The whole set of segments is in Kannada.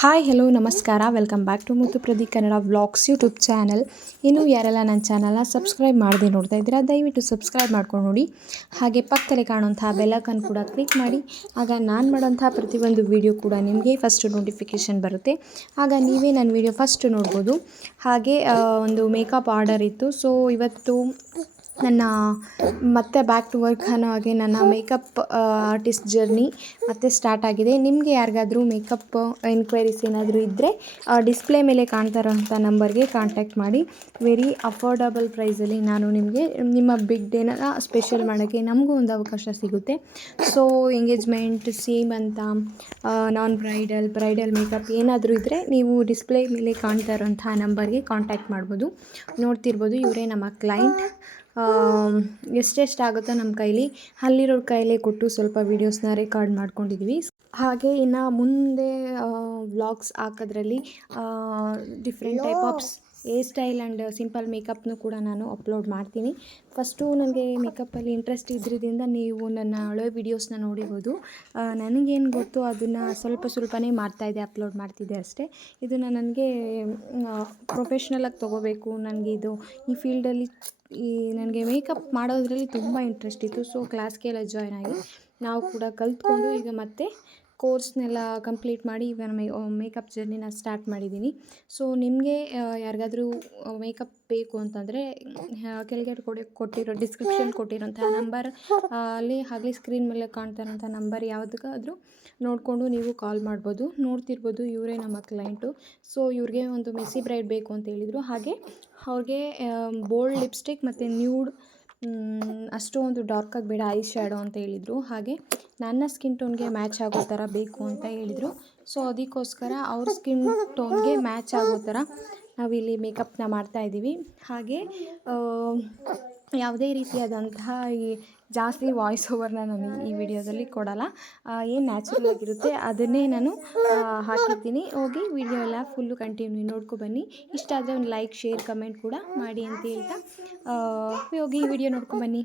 ಹಾಯ್ ಹೆಲೋ ನಮಸ್ಕಾರ, welcome back to Muthu Pradeep Kannada vlogs YouTube channel. ಇನ್ನೂ ಯಾರೆಲ್ಲ ನನ್ನ ಚಾನಲ್ನ ಸಬ್ಸ್ಕ್ರೈಬ್ ಮಾಡದೆ ನೋಡ್ತಾ ಇದ್ದೀರಾ, ದಯವಿಟ್ಟು ಸಬ್ಸ್ಕ್ರೈಬ್ ಮಾಡ್ಕೊಂಡು ನೋಡಿ. ಹಾಗೆ ಪಕ್ಕದಲ್ಲಿ ಕಾಣುವಂಥ ಬೆಲ್ಲೈಕನ್ ಕೂಡ ಕ್ಲಿಕ್ ಮಾಡಿ. ಆಗ ನಾನು ಮಾಡೋಂಥ ಪ್ರತಿಯೊಂದು ವೀಡಿಯೋ ಕೂಡ ನಿಮಗೆ ಫಸ್ಟ್ ನೋಟಿಫಿಕೇಷನ್ ಬರುತ್ತೆ. ಆಗ ನೀವೇ ನನ್ನ ವೀಡಿಯೋ ಫಸ್ಟ್ ನೋಡ್ಬೋದು. ಹಾಗೆ ಒಂದು ಮೇಕಪ್ ಆರ್ಡರ್ ಇತ್ತು. ಸೊ ಇವತ್ತು ನನ್ನ ಮತ್ತೆ ಬ್ಯಾಕ್ ಟು ವರ್ಕ್ ಅನ್ನೋ ಹಾಗೆ ನನ್ನ ಮೇಕಪ್ ಆರ್ಟಿಸ್ಟ್ ಜರ್ನಿ ಮತ್ತೆ ಸ್ಟಾರ್ಟ್ ಆಗಿದೆ. ನಿಮಗೆ ಯಾರಿಗಾದರೂ ಮೇಕಪ್ ಎನ್ಕ್ವೈರೀಸ್ ಏನಾದರೂ ಇದ್ದರೆ ಡಿಸ್ಪ್ಲೇ ಮೇಲೆ ಕಾಣ್ತಾ ಇರೋಂಥ ನಂಬರ್ಗೆ ಕಾಂಟ್ಯಾಕ್ಟ್ ಮಾಡಿ. ವೆರಿ ಅಫೋರ್ಡಬಲ್ ಪ್ರೈಸಲ್ಲಿ ನಾನು ನಿಮಗೆ ನಿಮ್ಮ ಬಿಗ್ ಡೇನ ಸ್ಪೆಷಲ್ ಮಾಡೋಕ್ಕೆ ನಮಗೂ ಒಂದು ಅವಕಾಶ ಸಿಗುತ್ತೆ. ಸೊ ಎಂಗೇಜ್ಮೆಂಟ್, ಸೀಮಂತ, ನಾನ್ ಬ್ರೈಡಲ್ ಮೇಕಪ್ ಏನಾದರೂ ಇದ್ದರೆ ನೀವು ಡಿಸ್ಪ್ಲೇ ಮೇಲೆ ಕಾಣ್ತಾ ಇರೋಂಥ ನಂಬರ್ಗೆ ಕಾಂಟ್ಯಾಕ್ಟ್ ಮಾಡ್ಬೋದು. ನೋಡ್ತಿರ್ಬೋದು, ಇವರೇ ನಮ್ಮ ಕ್ಲೈಂಟ್. ಎಷ್ಟೆಷ್ಟಾಗುತ್ತೋ ನಮ್ಮ ಕೈಲಿ ಅಲ್ಲಿರೋರ ಕೈಲೇ ಕೊಟ್ಟು ಸ್ವಲ್ಪ ವೀಡಿಯೋಸ್ನ ರೆಕಾರ್ಡ್ ಮಾಡ್ಕೊಂಡಿದ್ವಿ. ಹಾಗೆ ಇನ್ನು ಮುಂದೆ ವ್ಲಾಗ್ಸ್ ಹಾಕೋದ್ರಲ್ಲಿ different type of hair style and simple ಮೇಕಪ್ನು ಕೂಡ ನಾನು ಅಪ್ಲೋಡ್ ಮಾಡ್ತೀನಿ. ಫಸ್ಟು ನನಗೆ ಮೇಕಪ್ಪಲ್ಲಿ ಇಂಟ್ರೆಸ್ಟ್ ಇದ್ರಿಂದ ನೀವು ನನ್ನ ಹಳೆ ವೀಡಿಯೋಸ್ನ ನೋಡಿರ್ಬೋದು. ನನಗೇನು ಗೊತ್ತು ಅದನ್ನು ಸ್ವಲ್ಪನೇ ಮಾಡ್ತಾಯಿದ್ದೆ, ಅಪ್ಲೋಡ್ ಮಾಡ್ತಿದ್ದೆ ಅಷ್ಟೇ. ಇದನ್ನು ನನಗೆ ಪ್ರೊಫೆಷ್ನಲಾಗಿ ತೊಗೋಬೇಕು, ನನಗೆ ಈ ಫೀಲ್ಡಲ್ಲಿ ನನಗೆ ಮೇಕಪ್ ಮಾಡೋದ್ರಲ್ಲಿ ತುಂಬ ಇಂಟ್ರೆಸ್ಟ್ ಇತ್ತು. ಸೊ ಕ್ಲಾಸ್ಗೆಲ್ಲ ಜಾಯ್ನ್ ಆಗಿ ನಾವು ಕೂಡ ಕಲ್ತ್ಕೊಂಡು ಈಗ ಮತ್ತೆ ಕೋರ್ಸ್ನೆಲ್ಲ ಕಂಪ್ಲೀಟ್ ಮಾಡಿ ಈಗ ಮೇಕಪ್ ಜರ್ನಿನ ಸ್ಟಾರ್ಟ್ ಮಾಡಿದ್ದೀನಿ. ಸೊ ನಿಮಗೆ ಯಾರಿಗಾದರೂ ಮೇಕಪ್ ಬೇಕು ಅಂತಂದರೆ ಕೆಳಗಡೆ ಕೊಟ್ಟಿರೋ ಡಿಸ್ಕ್ರಿಪ್ಷನ್ ಕೊಟ್ಟಿರೋಂಥ ನಂಬರ್ ಅಲ್ಲಿ ಆಗಲಿ ಸ್ಕ್ರೀನ್ ಮೇಲೆ ಕಾಣ್ತಾ ಇರೋಂಥ ನಂಬರ್ ಯಾವುದಕ್ಕಾದರೂ ನೋಡಿಕೊಂಡು ನೀವು ಕಾಲ್ ಮಾಡ್ಬೋದು. ನೋಡ್ತಿರ್ಬೋದು, ಇವರೇ ನಮ್ಮ ಕ್ಲೈಂಟು. ಸೊ ಇವ್ರಿಗೆ ಒಂದು ಮೆಸ್ಸಿ ಬ್ರೈಡ್ ಬೇಕು ಅಂತ ಹೇಳಿದರು. ಹಾಗೆ ಅವ್ರಿಗೆ ಬೋಲ್ಡ್ ಲಿಪ್ಸ್ಟಿಕ್ ಮತ್ತು ನ್ಯೂಡ್, ಅಷ್ಟೊಂದು ಡಾರ್ಕಾಗಿ ಬೇಡ, ಐ ಶ್ಯಾಡೋ ಅಂತ ಹೇಳಿದರು. ಹಾಗೆ ನನ್ನ ಸ್ಕಿನ್ ಟೋನ್ಗೆ ಮ್ಯಾಚ್ ಆಗೋ ಥರ ಬೇಕು ಅಂತ ಹೇಳಿದರು. ಸೊ ಅದಕ್ಕೋಸ್ಕರ ಅವ್ರ ಸ್ಕಿನ್ ಟೋನ್ಗೆ ಮ್ಯಾಚ್ ಆಗೋ ಥರ ನಾವಿಲ್ಲಿ ಮೇಕಪ್ನ ಮಾಡ್ತಾಯಿದ್ದೀವಿ. ಹಾಗೆ ಯಾವುದೇ ರೀತಿಯಾದಂತಹ ಜಾಸ್ತಿ ವಾಯ್ಸ್ ಓವರ್ನ ನಾನು ಈ ವಿಡಿಯೋದಲ್ಲಿ ಕೊಡಲ್ಲ. ಏನು ನ್ಯಾಚುರಲ್ ಆಗಿರುತ್ತೆ ಅದನ್ನೇ ನಾನು ಹಾಕಿರ್ತೀನಿ. ಹೋಗಿ ವಿಡಿಯೋ ಎಲ್ಲ ಫುಲ್ಲು ಕಂಟಿನ್ಯೂ ನೋಡ್ಕೊಬನ್ನಿ. ಇಷ್ಟ ಆದರೆ ಒಂದು ಲೈಕ್, ಶೇರ್, ಕಮೆಂಟ್ ಕೂಡ ಮಾಡಿ ಅಂತ ಹೇಳ್ತಾ ಹೋಗಿ ಈ ವಿಡಿಯೋ ನೋಡ್ಕೊಬನ್ನಿ.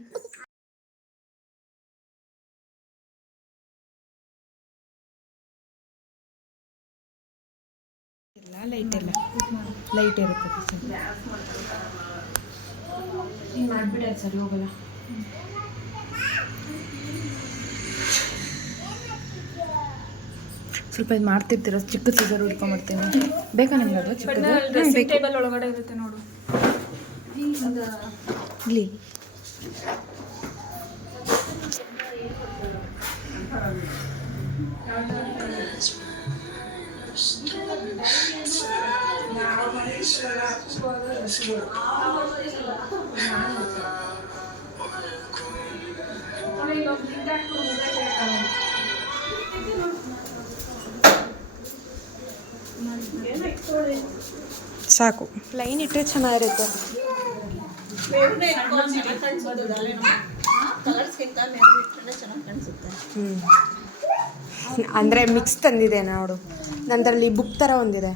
ಲೈಟ್ ಇರುತ್ತೆ ಮಾಡಿಬಿಡ, ಸರಿ ಹೋಗಲ್ಲ. ಸ್ವಲ್ಪ ಇದು ಮಾಡ್ತಿರ್ತೀರ, ಚಿಕ್ಕ ಸೀಸರ್ ಹುಡ್ಕೊಂಬರ್ತೀನಿ. ಬೇಕಾ ನಿಮ್ಗೆ ಅದು ಚಿಕ್ಕದು? ಟೇಬಲ್ ಒಳಗಡೆ ಇರುತ್ತೆ ನೋಡು ಇಲ್ಲಿ. ಸಾಕು, ಲೈನ್ ಇಟ್ಟರೆ ಚೆನ್ನಾಗಿರುತ್ತೆ. ಅಂದರೆ ಮಿಕ್ಸ್ ತಂದಿದೆ ನೋಡು, ನಂದರಲ್ಲಿ ಬುಕ್ ಥರ ಒಂದಿದೆ.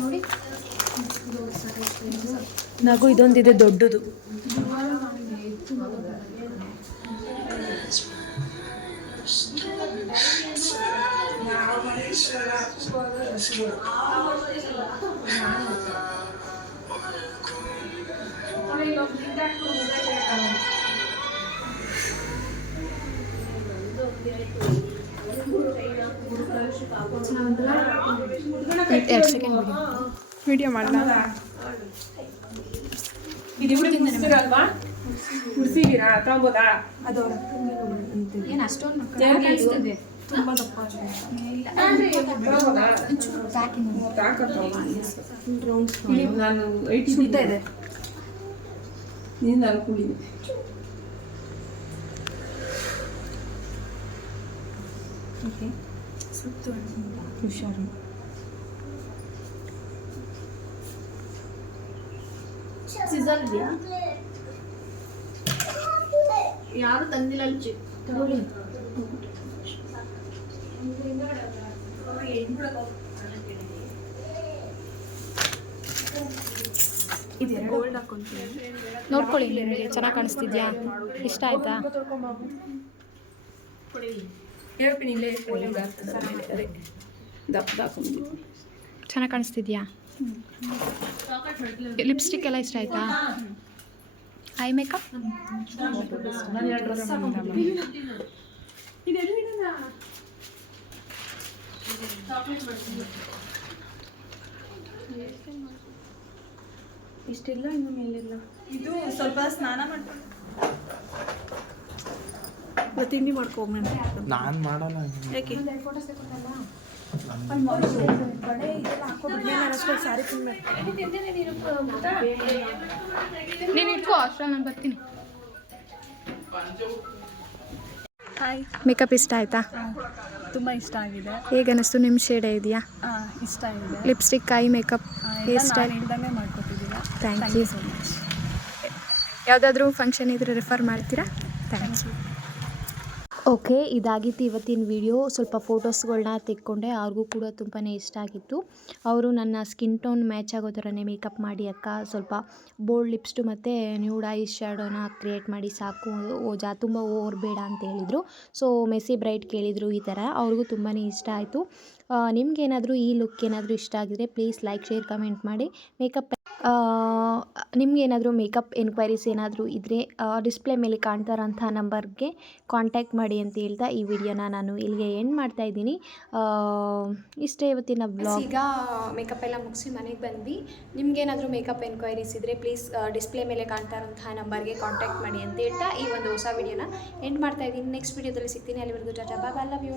ನೋಡಿ, ನನಗೂ ಇದೊಂದಿದೆ ದೊಡ್ಡದು. ವಿಡಿಯೋ ಮಾಡಲ್ಲ. ಕುಡಿಸಿದ್ದೀರಾ ತಗೊಂಬೋದಾ? ಅದು ಏನು ಅಷ್ಟೊಂದು ತುಂಬ ದಪ್ಪ ನಾನು ಸುಡ್ತಾ ಇದೆ. ನೀನು ನಾನು ಕುಡಿ. ಓಕೆ, ಸುತ್ತು ಹುಷಾರು. ಸಿಸಲ್ ಇದೆಯಾ? ಯಾರು ತಂದಿಲ್ಲ, ತಗೊಳ್ಳಿ. ನೋಡ್ಕೊಳ್ಳಿ, ನಿಮಗೆ ಚೆನ್ನಾಗಿ ಕಾಣಿಸ್ತಿದ್ಯಾ? ಇಷ್ಟ ಆಯ್ತಾ? ಹೇಳ್ತೀನಿ ಇಲ್ಲೇ ಅದೇ ದಪ್ಪ ಹಾಕೊಂಡಿದ್ದೀನಿ. ಚೆನ್ನಾಗಿ ಕಾಣಿಸ್ತಿದ್ಯಾ? ಲಿಪ್ಸ್ಟಿಕ್ ಎಲ್ಲ ಇಷ್ಟ ಆಯ್ತಾ? ಐ ಮೇಕಪ್ ಇಷ್ಟೆಲ್ಲ ಇನ್ನು ಮೇಲಿಲ್ಲ. ಇದು ಸ್ವಲ್ಪ ಸ್ನಾನ ಮಾಡ್ಕೊಂಡು ತಿಂಡಿ ಮಾಡ್ಕೊಂಬ. ನಾನು ಮಾಡಲ್ಲ. ಯಾಕೆ ಸಾರಿ ತಿನ್ಬೇಕು. ನೀನು ಇಟ್ಕೋ, ಅಷ್ಟರಲ್ಲಿ ನಾನು ಬರ್ತೀನಿ. ಹಾಯ್, ಮೇಕಪ್ ಇಷ್ಟ ಆಯ್ತಾ? ತುಂಬ ಇಷ್ಟ ಆಗಿದೆ. ಹೇಗೆ ಅನ್ನಿಸ್ತು? ನಿಮ್ಮ ಶೇಡೇ ಇದೆಯಾ? ಇಷ್ಟ ಆಗಿದೆ. Lipstick, eye makeup, hair style ಹೇಳ್ದಂಗೆ ಮಾಡ್ಕೊಟ್ಟಿದ್ದೀರಾ. Thank you so much. ಯಾವುದಾದ್ರೂ ಫಂಕ್ಷನ್ ಇದ್ದರೆ ರೆಫರ್ ಮಾಡ್ತೀರಾ? ಥ್ಯಾಂಕ್ಸ್. ಓಕೆ, ಇದಾಗಿತ್ತು ಇವತ್ತಿನ ವಿಡಿಯೋ. ಸ್ವಲ್ಪ ಫೋಟೋಸ್ಗಳನ್ನ ತೆಕ್ಕೊಂಡೆ, ಅವ್ರಿಗೂ ಕೂಡ ತುಂಬಾ ಇಷ್ಟ ಆಗಿತ್ತು. ಅವರು ನನ್ನ ಸ್ಕಿನ್ ಟೋನ್ ಮ್ಯಾಚ್ ಆಗೋ ಥರನೇ ಮೇಕಪ್ ಮಾಡಿ ಅಕ್ಕ, ಸ್ವಲ್ಪ ಬೋಲ್ಡ್ ಲಿಪ್ಸ್ಟು ಮತ್ತು ನ್ಯೂಡ್ ಐ ಶ್ಯಾಡೋನ ಕ್ರಿಯೇಟ್ ಮಾಡಿ ಸಾಕು, ತುಂಬ ಓವರ್ ಬೇಡ ಅಂತ ಹೇಳಿದರು. ಸೊ ಮೆಸ್ಸಿ ಬ್ರೈಟ್ ಕೇಳಿದರು ಈ ಥರ, ಅವ್ರಿಗೂ ತುಂಬಾ ಇಷ್ಟ ಆಯಿತು. ನಿಮ್ಗೇನಾದರೂ ಈ ಲುಕ್ ಏನಾದರೂ ಇಷ್ಟ ಆಗಿದ್ರೆ ಪ್ಲೀಸ್ ಲೈಕ್, ಶೇರ್, ಕಮೆಂಟ್ ಮಾಡಿ. ನಿಮಗೇನಾದರೂ ಮೇಕಪ್ ಎನ್ಕ್ವೈರೀಸ್ ಏನಾದರೂ ಇದ್ದರೆ ಡಿಸ್ಪ್ಲೇ ಮೇಲೆ ಕಾಣ್ತಾರಂಥ ನಂಬರ್ಗೆ ಕಾಂಟ್ಯಾಕ್ಟ್ ಮಾಡಿ ಅಂತ ಹೇಳ್ತಾ ಈ ವಿಡಿಯೋನ ನಾನು ಇಲ್ಲಿಗೆ ಎಂಡ್ ಮಾಡ್ತಾಯಿದ್ದೀನಿ. ಇಷ್ಟೇ ಇವತ್ತಿನ ಬ್ಲಾಗ್. ಈಗ ಮೇಕಪ್ ಎಲ್ಲ ಮುಗಿಸಿ ಮನೆಗೆ ಬಂದ್ವಿ. ನಿಮಗೇನಾದರೂ ಮೇಕಪ್ ಎನ್ಕ್ವೈರೀಸ್ ಇದ್ದರೆ ಪ್ಲೀಸ್ ಡಿಸ್ಪ್ಲೇ ಮೇಲೆ ಕಾಣ್ತಾರಂಥ ನಂಬರ್ಗೆ ಕಾಂಟ್ಯಾಕ್ಟ್ ಮಾಡಿ ಅಂತ ಹೇಳ್ತಾ ಈ ಒಂದು ಹೊಸ ವಿಡಿಯೋನ ಎಂಡ್ ಮಾಡ್ತಾಯಿದ್ದೀನಿ. ನೆಕ್ಸ್ಟ್ ವಿಡಿಯೋದಲ್ಲಿ ಸಿಗ್ತೀನಿ. ಅಲ್ಲಿವರೆಗೂ ಟಾಟಾ, ಬಾಯ್, ಲವ್ ಯು.